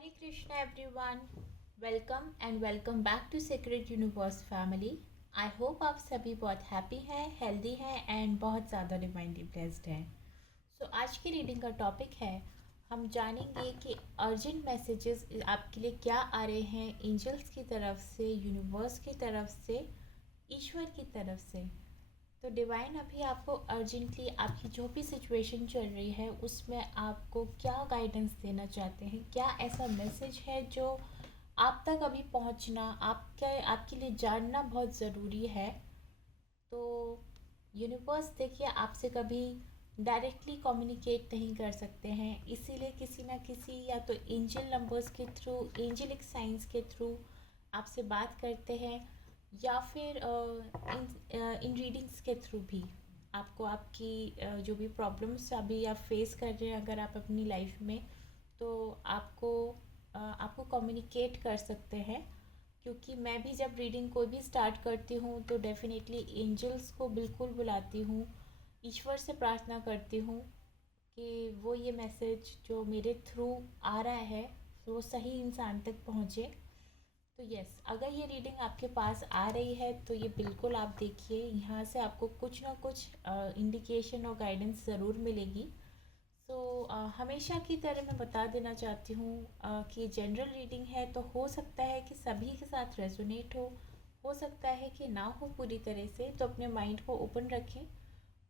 Hare Krishna everyone. Welcome back to Sacred Universe family. I hope आप सभी बहुत happy हैं, हेल्दी हैं एंड बहुत ज़्यादा डिवाइनली ब्लेस्ड हैं. आज की रीडिंग का टॉपिक है, हम जानेंगे कि अर्जेंट मैसेजेस आपके लिए क्या आ रहे हैं एंजल्स की तरफ से, यूनिवर्स की तरफ से, ईश्वर की तरफ से. तो डिवाइन अभी आपको अर्जेंटली आपकी जो भी सिचुएशन चल रही है उसमें आपको क्या गाइडेंस देना चाहते हैं, क्या ऐसा मैसेज है जो आप तक अभी पहुंचना आपके लिए जानना बहुत ज़रूरी है. तो यूनिवर्स देखिए आपसे कभी डायरेक्टली कम्युनिकेट नहीं कर सकते हैं, इसीलिए किसी ना किसी या तो एंजल नंबर्स के थ्रू, एंजलिक साइंस के थ्रू आपसे बात करते हैं, या फिर इन रीडिंग्स के थ्रू भी आपको आपकी जो भी प्रॉब्लम्स अभी आप फेस कर रहे हैं अगर आप अपनी लाइफ में, तो आपको कम्युनिकेट कर सकते हैं. क्योंकि मैं भी जब रीडिंग कोई भी स्टार्ट करती हूँ तो डेफिनेटली एंजल्स को बिल्कुल बुलाती हूँ, ईश्वर से प्रार्थना करती हूँ कि वो ये मैसेज जो मेरे थ्रू आ रहा है वो सही इंसान तक पहुँचे. तो यस, अगर ये रीडिंग आपके पास आ रही है तो ये बिल्कुल आप देखिए, यहाँ से आपको कुछ ना कुछ इंडिकेशन और गाइडेंस ज़रूर मिलेगी. हमेशा की तरह मैं बता देना चाहती हूँ कि जनरल रीडिंग है तो हो सकता है कि सभी के साथ रेजोनेट हो सकता है कि ना हो पूरी तरह से. तो अपने माइंड को ओपन रखें,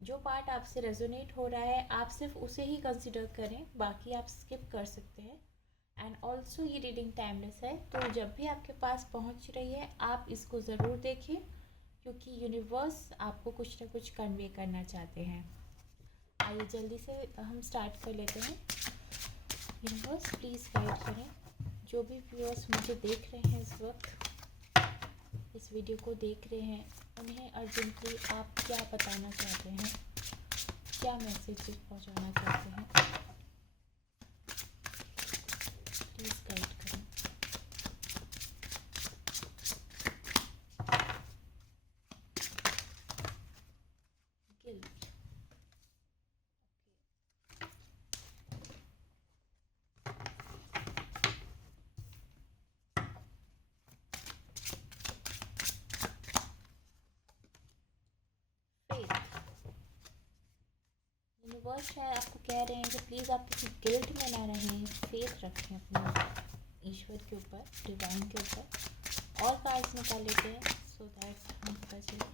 जो पार्ट आपसे रेजोनेट हो रहा है आप सिर्फ उसे ही कंसिडर करें, बाकी आप स्किप कर सकते हैं. एंड ऑल्सो ये रीडिंग टाइमलेस है, तो जब भी आपके पास पहुंच रही है आप इसको ज़रूर देखें, क्योंकि यूनिवर्स आपको कुछ ना कुछ कन्वे करना चाहते हैं. आइए जल्दी से हम स्टार्ट कर लेते हैं. यूनिवर्स प्लीज़ गाइड करें जो भी व्यूअर्स मुझे देख रहे हैं इस वक्त, इस वीडियो को देख रहे हैं, उन्हें अर्जेंटली आप क्या बताना चाहते हैं, क्या मैसेज पहुंचाना चाहते हैं, प्लीज़ गाइड करें. गिल्ट. फेथ. यूनिवर्स शायद आपको कह रहे हैं कि प्लीज़ आप किसी गिल्ट में ना रहें, फेथ रखें अपने ईश्वर के ऊपर, डिवाइन के ऊपर. और कार्ड्स निकाल लेते हैं सो दैट हमें पता चले.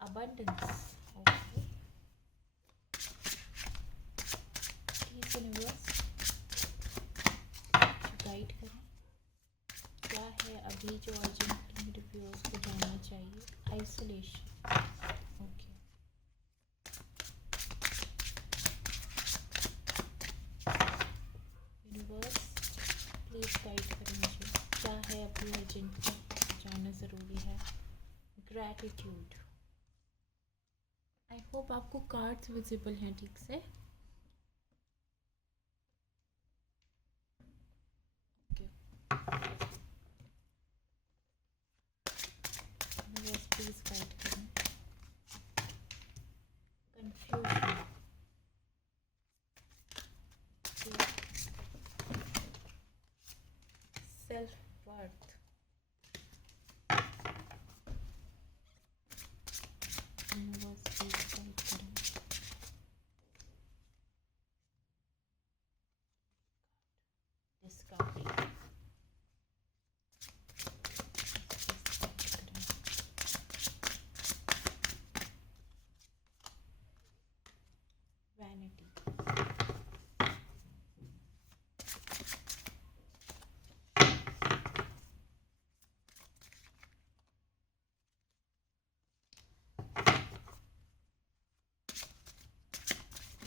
Abundance. Okay, please universe guide करें, क्या है अभी जो अर्जेंटली मेरे व्यूअर्स को जानना चाहिए. Isolation. Okay, universe please guide करें मुझे, क्या है अभी अर्जेंटली जानना ज़रूरी है. ग्रैटिट्यूड. आई होप आपको कार्ड्स विजिबल हैं ठीक से. ओके, यूनिवर्स प्लीज़ गाइड करें. Confusion. Self worth. Universe please guide करें. Discovery. Vanity.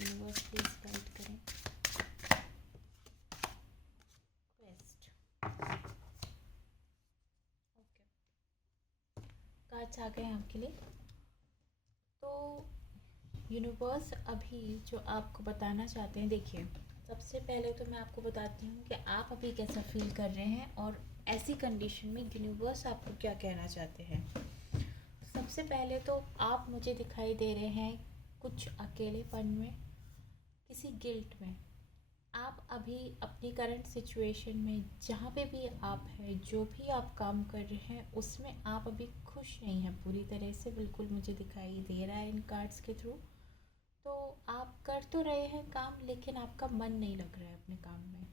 Universe please guide करें. क्वेस्ट. ओके, कार्ड्स आ गए हैं आपके लिए. तो यूनिवर्स अभी जो आपको बताना चाहते हैं, देखिए सबसे पहले तो मैं आपको बताती हूँ कि आप अभी कैसा फील कर रहे हैं और ऐसी कंडीशन में यूनिवर्स आपको क्या कहना चाहते हैं. सबसे पहले तो आप मुझे दिखाई दे रहे हैं कुछ अकेलेपन में, किसी गिल्ट में. आप अभी अपनी करंट सिचुएशन में जहाँ पे भी आप हैं, जो भी आप काम कर रहे हैं, उसमें आप अभी खुश नहीं हैं पूरी तरह से, बिल्कुल मुझे दिखाई दे रहा है इन कार्ड्स के थ्रू। तो आप कर तो रहे हैं काम, लेकिन आपका मन नहीं लग रहा है अपने काम में।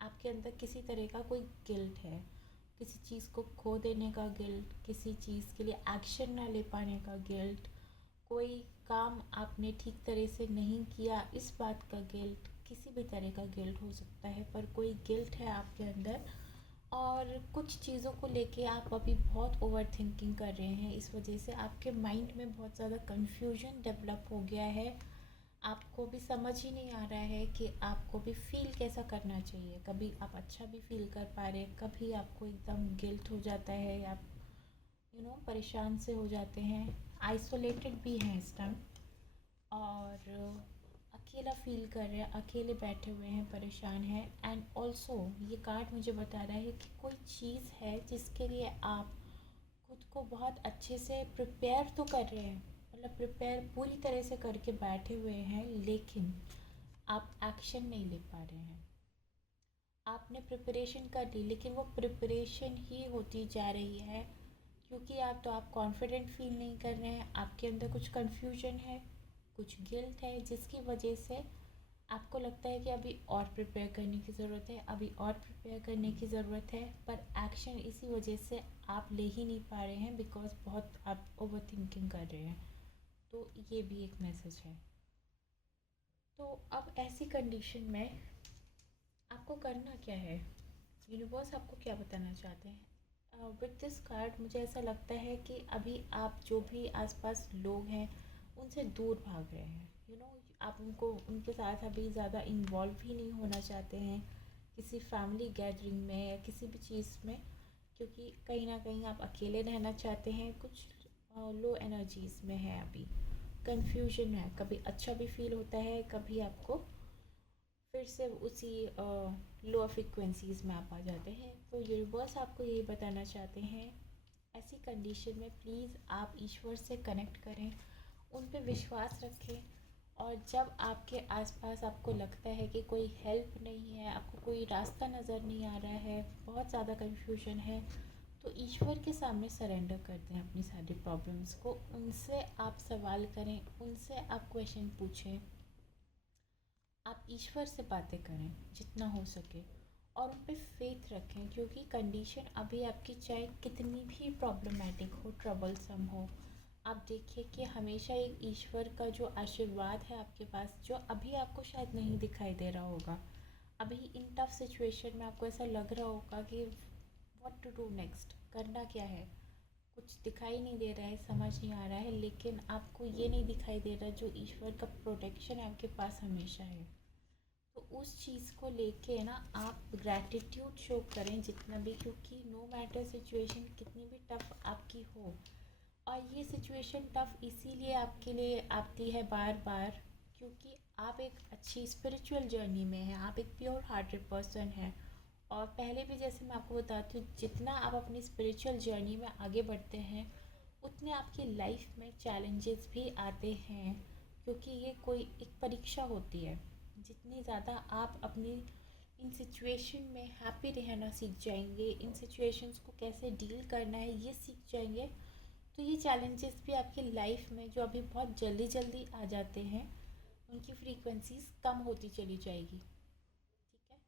आपके अंदर किसी तरह का कोई गिल्ट है, किसी चीज़ को खो देने का गिल्ट, किसी चीज़ के लिए एक्शन ना ले पाने का गिल्ट, कोई काम आपने ठीक तरह से नहीं किया इस बात का गिल्ट, किसी भी तरह का गिल्ट हो सकता है, पर कोई गिल्ट है आपके अंदर। और कुछ चीज़ों को लेके आप अभी बहुत ओवर थिंकिंग कर रहे हैं, इस वजह से आपके माइंड में बहुत ज़्यादा कन्फ्यूजन डेवलप हो गया है। आपको भी समझ ही नहीं आ रहा है कि आपको भी फील कैसा करना चाहिए। कभी आप अच्छा भी फील कर पा रहे हैं, कभी आपको एकदम गिल्ट हो जाता है, या परेशान से हो जाते हैं, आइसोलेटेड भी हैं इस टाइम, और अकेला फील कर रहे हैं, अकेले बैठे हुए हैं, परेशान हैं। एंड ऑल्सो ये कार्ड मुझे बता रहा है कि कोई चीज़ है जिसके लिए आप खुद को बहुत अच्छे से प्रिपेयर तो कर रहे हैं, मतलब प्रिपेयर पूरी तरह से करके बैठे हुए हैं, लेकिन आप एक्शन नहीं ले पा रहे हैं। आपने प्रिपरेशन कर ली, लेकिन वो प्रिपरेशन ही होती जा रही है, क्योंकि आप कॉन्फिडेंट फील नहीं कर रहे हैं, आपके अंदर कुछ कन्फ्यूजन है, कुछ गिल्ट है, जिसकी वजह से आपको लगता है कि अभी और प्रिपेयर करने की ज़रूरत है, अभी और प्रिपेयर करने की ज़रूरत है, पर एक्शन इसी वजह से आप ले ही नहीं पा रहे हैं, बिकॉज बहुत आप ओवर थिंकिंग कर रहे हैं। तो ये भी एक मैसेज है। तो अब ऐसी कंडीशन में आपको करना क्या है, यूनिवर्स आपको क्या बताना चाहते हैं विद दिस कार्ड? मुझे ऐसा लगता है कि अभी आप जो भी आसपास लोग हैं उनसे दूर भाग रहे हैं। आप उनको उनके साथ अभी ज़्यादा इन्वॉल्व ही नहीं होना चाहते हैं किसी फैमिली गैदरिंग में या किसी भी चीज़ में, क्योंकि कहीं ना कहीं आप अकेले रहना चाहते हैं। कुछ लो एनर्जीज में है अभी, कंफ्यूजन है, कभी अच्छा भी फील होता है, कभी आपको फिर से उसी लो फ्रिक्वेंसीज में आप आ जाते हैं। तो यूनिवर्स आपको यही बताना चाहते हैं, ऐसी कंडीशन में प्लीज़ आप ईश्वर से कनेक्ट करें, उन पे विश्वास रखें। और जब आपके आसपास आपको लगता है कि कोई हेल्प नहीं है, आपको कोई रास्ता नज़र नहीं आ रहा है, बहुत ज़्यादा कन्फ्यूजन है, तो ईश्वर के सामने सरेंडर कर दें अपनी सारी प्रॉब्लम्स को। उनसे आप सवाल करें, उनसे आप क्वेश्चन पूछें, आप ईश्वर से बातें करें जितना हो सके, और उन पर फेथ रखें, क्योंकि कंडीशन अभी आपकी चाहे कितनी भी प्रॉब्लमेटिक हो, ट्रबलसम हो, आप देखिए कि हमेशा एक ईश्वर का जो आशीर्वाद है आपके पास, जो अभी आपको शायद नहीं दिखाई दे रहा होगा। अभी इन टफ सिचुएशन में आपको ऐसा लग रहा होगा कि व्हाट टू डू नेक्स्ट, करना क्या है, कुछ दिखाई नहीं दे रहा है, समझ नहीं आ रहा है, लेकिन आपको ये नहीं दिखाई दे रहा जो ईश्वर का प्रोटेक्शन आपके पास हमेशा है। तो उस चीज़ को लेके ना आप ग्रैटिट्यूड शो करें जितना भी, क्योंकि नो मैटर सिचुएशन कितनी भी टफ आपकी हो, और ये सिचुएशन टफ इसीलिए आपके लिए आती है बार बार, क्योंकि आप एक अच्छी स्पिरिचुअल जर्नी में हैं, आप एक प्योर हार्टेड पर्सन हैं। और पहले भी जैसे मैं आपको बताती हूँ, जितना आप अपनी स्पिरिचुअल जर्नी में आगे बढ़ते हैं, उतने आपकी लाइफ में चैलेंजेस भी आते हैं, क्योंकि ये कोई एक परीक्षा होती है। जितनी ज़्यादा आप अपनी इन सिचुएशन में हैप्पी रहना सीख जाएंगे, इन सिचुएशंस को कैसे डील करना है ये सीख जाएंगे, तो ये चैलेंजेस भी आपकी लाइफ में जो अभी बहुत जल्दी जल्दी आ जाते हैं, उनकी फ्रीक्वेंसीज कम होती चली जाएगी। ठीक है?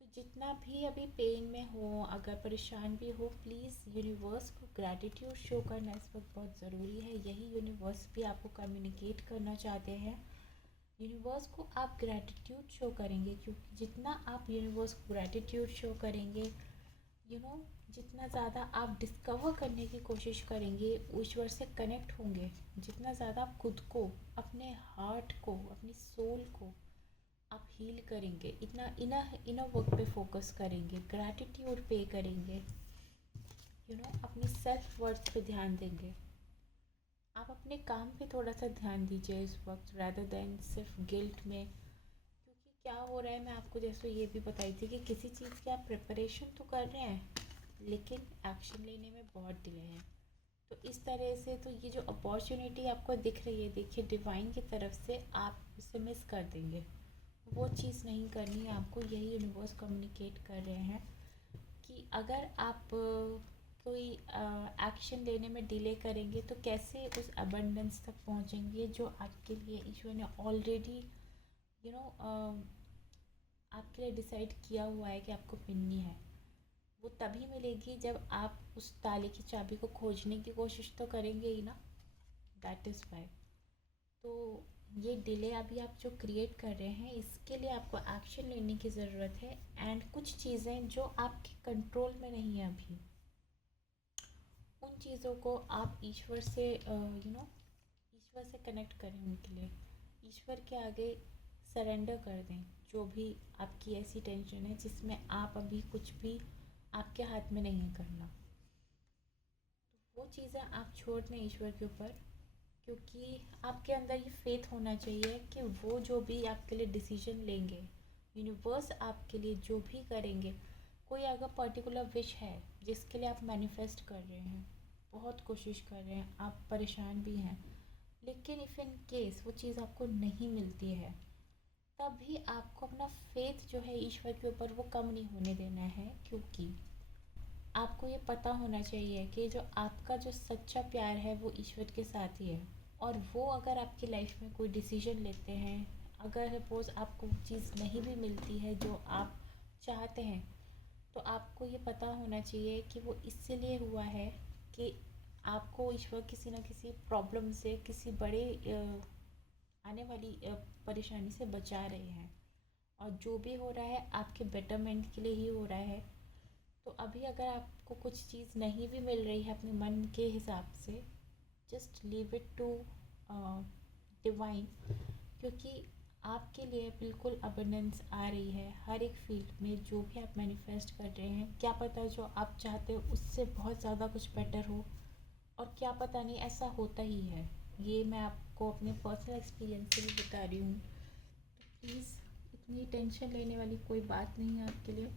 तो जितना भी अभी पेन में हो, अगर परेशान भी हो, प्लीज़ यूनिवर्स को ग्रैटिट्यूड शो करना इस वक्त बहुत ज़रूरी है। यही यूनिवर्स भी आपको कम्युनिकेट करना चाहते हैं। यूनिवर्स को आप ग्रैटिट्यूड शो करेंगे, क्योंकि जितना आप यूनिवर्स को ग्रैटिट्यूड शो करेंगे, यू नो जितना ज़्यादा आप डिस्कवर करने की कोशिश करेंगे, ईश्वर से कनेक्ट होंगे, जितना ज़्यादा आप खुद को, अपने हार्ट को, अपनी सोल को आप हील करेंगे, इतना इनर इनर वर्क पे फोकस करेंगे, ग्रैटिट्यूड पे करेंगे, अपनी सेल्फ वर्थ पे ध्यान देंगे। आप अपने काम पे थोड़ा सा ध्यान दीजिए इस वक्त, rather देन सिर्फ गिल्ट में। क्योंकि क्या हो रहा है, मैं आपको जैसे ये भी बताई थी कि किसी चीज़ की आप प्रिपरेशन तो कर रहे हैं, लेकिन एक्शन लेने में बहुत डिले है। तो इस तरह से तो ये जो अपॉर्चुनिटी आपको दिख रही है, देखिए डिवाइन की तरफ से, आप उसे मिस कर देंगे। वो चीज़ नहीं करनी है आपको। यही यूनिवर्स कम्युनिकेट कर रहे हैं कि अगर आप कोई एक्शन लेने में डिले करेंगे तो कैसे उस अबंडेंस तक पहुंचेंगे जो आपके लिए ईश्वर ने ऑलरेडी यू नो आपके लिए डिसाइड किया हुआ है कि आपको मिलनी है। वो तभी मिलेगी जब आप उस ताले की चाबी को खोजने की कोशिश तो करेंगे ही ना। That is why. तो ये डिले अभी आप जो क्रिएट कर रहे हैं इसके लिए आपको एक्शन लेने की ज़रूरत है। एंड कुछ चीज़ें जो आपके कंट्रोल में नहीं है अभी, उन चीज़ों को आप ईश्वर से ईश्वर से कनेक्ट करें। उनके लिए ईश्वर के आगे सरेंडर कर दें जो भी आपकी ऐसी टेंशन है जिसमें आप अभी कुछ भी आपके हाथ में नहीं है करना। तो वो चीज़ें आप छोड़ दें ईश्वर के ऊपर, क्योंकि आपके अंदर ये फेथ होना चाहिए कि वो जो भी आपके लिए डिसीजन लेंगे, यूनिवर्स आपके लिए जो भी करेंगे, कोई अगर पर्टिकुलर विश है जिसके लिए आप मैनिफेस्ट कर रहे हैं, बहुत कोशिश कर रहे हैं, आप परेशान भी हैं, लेकिन इफ़ इन केस वो चीज़ आपको नहीं मिलती है, तब भी आपको अपना फेथ जो है ईश्वर के ऊपर वो कम नहीं होने देना है। क्योंकि आपको ये पता होना चाहिए कि जो आपका जो सच्चा प्यार है वो ईश्वर के साथ ही है। और वो अगर आपकी लाइफ में कोई डिसीजन लेते हैं, अगर सपोज़ आपको वो चीज़ नहीं भी मिलती है जो आप चाहते हैं, तो आपको ये पता होना चाहिए कि वो इसलिए हुआ है कि आपको ईश्वर किसी न किसी प्रॉब्लम से, किसी बड़े आने वाली परेशानी से बचा रहे हैं। और जो भी हो रहा है आपके बेटरमेंट के लिए ही हो रहा है। तो अभी अगर आपको कुछ चीज़ नहीं भी मिल रही है अपने मन के हिसाब से, just leave it to divine. क्योंकि आपके लिए बिल्कुल अबंडेंस आ रही है हर एक फील्ड में। जो भी आप मैनिफेस्ट कर रहे हैं, क्या पता जो आप चाहते हो उससे बहुत ज़्यादा कुछ बेटर हो, और क्या पता नहीं ऐसा होता ही है। ये मैं आपको अपने पर्सनल एक्सपीरियंस से भी बता रही हूँ। तो प्लीज़ इतनी टेंशन लेने वाली कोई बात नहीं है आपके लिए।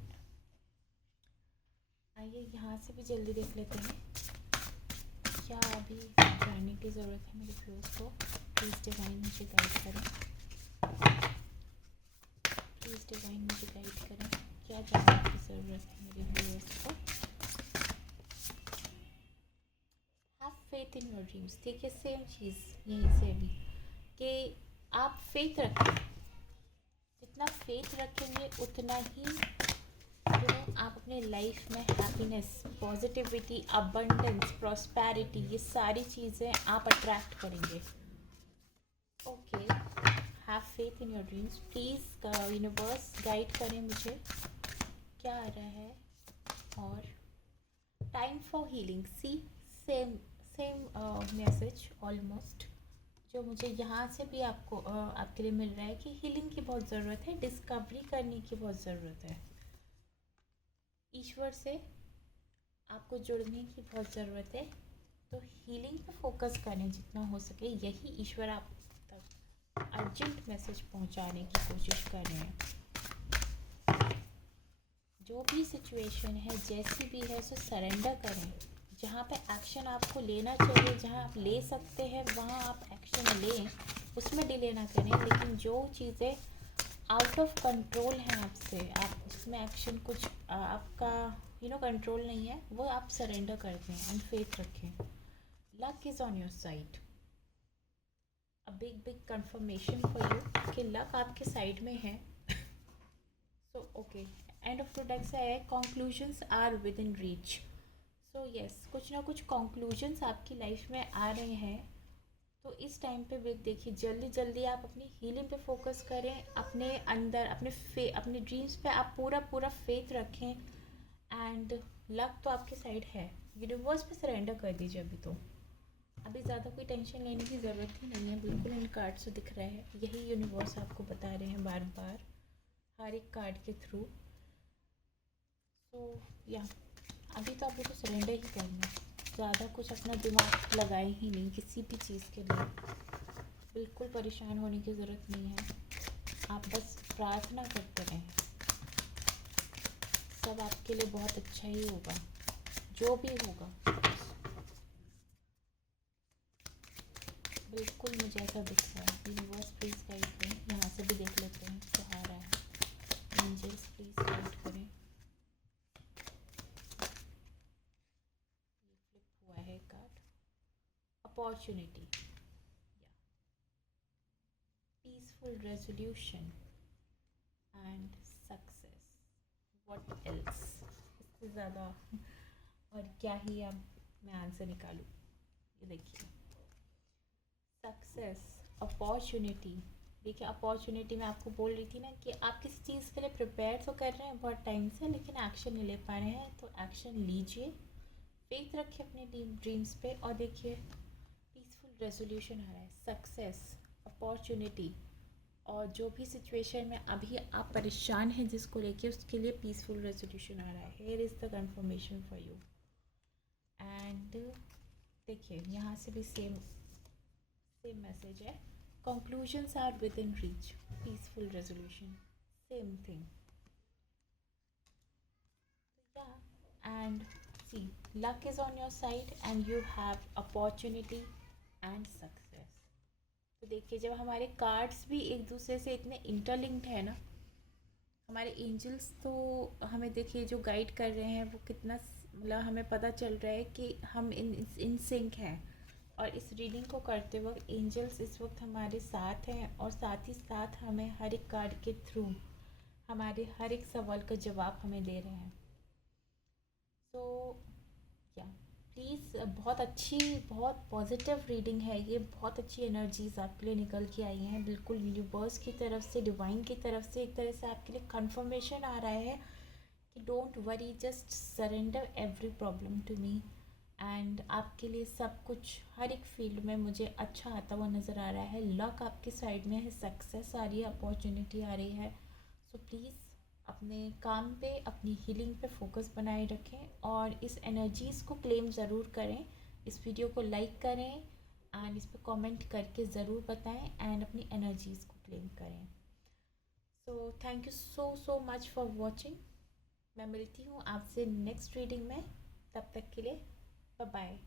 आइए यहाँ से भी जल्दी देख लेते हैं क्या अभी जानने की ज़रूरत है मेरे व्यूअर्स को। प्लीज़ डिवाइन मुझे गाइड करें, प्लीज़ डिवाइन मुझे गाइड करें, क्या जानने की ज़रूरत है मेरे व्यूअर्स को। Have faith in your dreams. देखिए सेम चीज़ यहीं से भी कि आप फेथ रखें। जितना फेथ रखेंगे उतना ही आप अपने लाइफ में हैप्पीनेस, पॉजिटिविटी, अबंडेंस, प्रॉस्पेरिटी, ये सारी चीज़ें आप अट्रैक्ट करेंगे। Okay, have faith in your dreams. Please universe guide करें मुझे क्या आ रहा है। और time for healing. See same same message almost जो मुझे यहाँ से भी आपको आपके लिए मिल रहा है कि हीलिंग की बहुत ज़रूरत है, डिस्कवरी करने की बहुत ज़रूरत है। ईश्वर से आपको जुड़ने की बहुत ज़रूरत है। तो हीलिंग पे फोकस करें जितना हो सके। यही ईश्वर आप तक अर्जेंट मैसेज पहुंचाने की कोशिश कर रहे हैं। जो भी सिचुएशन है जैसी भी है उसे सरेंडर करें। जहाँ पे एक्शन आपको लेना चाहिए, जहाँ आप ले सकते हैं वहाँ आप एक्शन लें, उसमें डिले ना करें। लेकिन जो चीज़ें आउट ऑफ कंट्रोल हैं आपसे, आप जिसमें एक्शन कुछ आपका कंट्रोल नहीं है, वो आप सरेंडर करते हैं एंड फेथ रखें। Luck is on your side. A big big confirmation for you कि लक आपके साइड में है। So okay, and of product से है conclusions are within reach. So yes, कुछ ना कुछ कंक्लूजन्स आपकी लाइफ में आ रहे हैं। तो इस टाइम पे भी देखिए जल्दी जल्दी आप अपनी हीलिंग पे फोकस करें, अपने अंदर अपने ड्रीम्स पे आप पूरा पूरा फेथ रखें। एंड लक तो आपके साइड है, यूनिवर्स पे सरेंडर कर दीजिए। अभी ज़्यादा कोई टेंशन लेने की ज़रूरत ही नहीं है। बिल्कुल इन कार्ड से दिख रहा है, यही यूनिवर्स आपको बता रहे हैं बार बार हर एक कार्ड के थ्रू। सो या अभी तो आपको सरेंडर ही करना है। ज़्यादा कुछ अपना दिमाग लगाए ही नहीं किसी भी चीज़ के लिए। बिल्कुल परेशान होने की ज़रूरत नहीं है। आप बस प्रार्थना करते रहें, सब आपके लिए बहुत अच्छा ही होगा जो भी होगा। बिल्कुल मुझे ऐसा दिख रहा है। यूनिवर्स प्लीज़ गाइड करें यहाँ से भी देख लेते हैं क्या आ रहा है। एंजल्स प्लीज गाइड करें। ये फ्लिप हुआ है card, opportunity, peaceful resolution and success. What else, इससे ज़्यादा और क्या ही अब मैं आंसर निकालूँ। ये देखिए, सक्सेस, अपॉर्चुनिटी। देखिए अपॉर्चुनिटी मैं आपको बोल रही थी ना कि आप किसी चीज़ के लिए प्रिपेयर तो कर रहे हैं बहुत टाइम से, लेकिन एक्शन नहीं ले पा रहे हैं, तो एक्शन लीजिए, फेथ रखिए अपने ड्रीम्स पे, और देखिए पीसफुल रेजोल्यूशन आ रहा है, सक्सेस, अपॉर्चुनिटी, और जो भी सिचुएशन में अभी आप परेशान हैं जिसको लेके, उसके लिए पीसफुल रेजोल्यूशन आ रहा है। Here is the confirmation for you. And देखिए यहाँ से भी सेम मैसेज है, conclusions are within reach, peaceful resolution, same thing. Yeah and see, luck is on your side and you have opportunity and success। तो देखिए जब हमारे cards भी एक दूसरे से इतने इंटरलिंक्ड है ना, हमारे एंजल्स तो हमें देखिए जो गाइड कर रहे हैं वो कितना, मतलब हमें पता चल रहा है कि हम इन सिंक हैं। और इस रीडिंग को करते वक्त एंजल्स इस वक्त हमारे साथ हैं, और साथ ही साथ हमें हर एक कार्ड के थ्रू हमारे हर एक सवाल का जवाब हमें दे रहे हैं। सो या प्लीज़, बहुत अच्छी, बहुत पॉजिटिव रीडिंग है ये, बहुत अच्छी एनर्जीज आपके लिए निकल के आई हैं, बिल्कुल यूनिवर्स की तरफ से, डिवाइन की तरफ से एक तरह से आपके लिए कंफर्मेशन आ रहा है कि don't worry, just surrender every problem to me. And आपके लिए सब कुछ हर एक फील्ड में मुझे अच्छा आता हुआ नज़र आ रहा है, लक आपके साइड में है, सक्सेस आ रही है, अपॉर्चुनिटी आ रही है। सो प्लीज़ अपने काम पे, अपनी हीलिंग पे फोकस बनाए रखें, और इस एनर्जीज़ को क्लेम ज़रूर करें। इस वीडियो को लाइक करें एंड इस पर कमेंट करके ज़रूर बताएं, एंड अपनी एनर्जीज़ को क्लेम करें। So thank you so much for watching. मैं मिलती हूँ आपसे नेक्स्ट रीडिंग में, तब तक के लिए बाय बाय।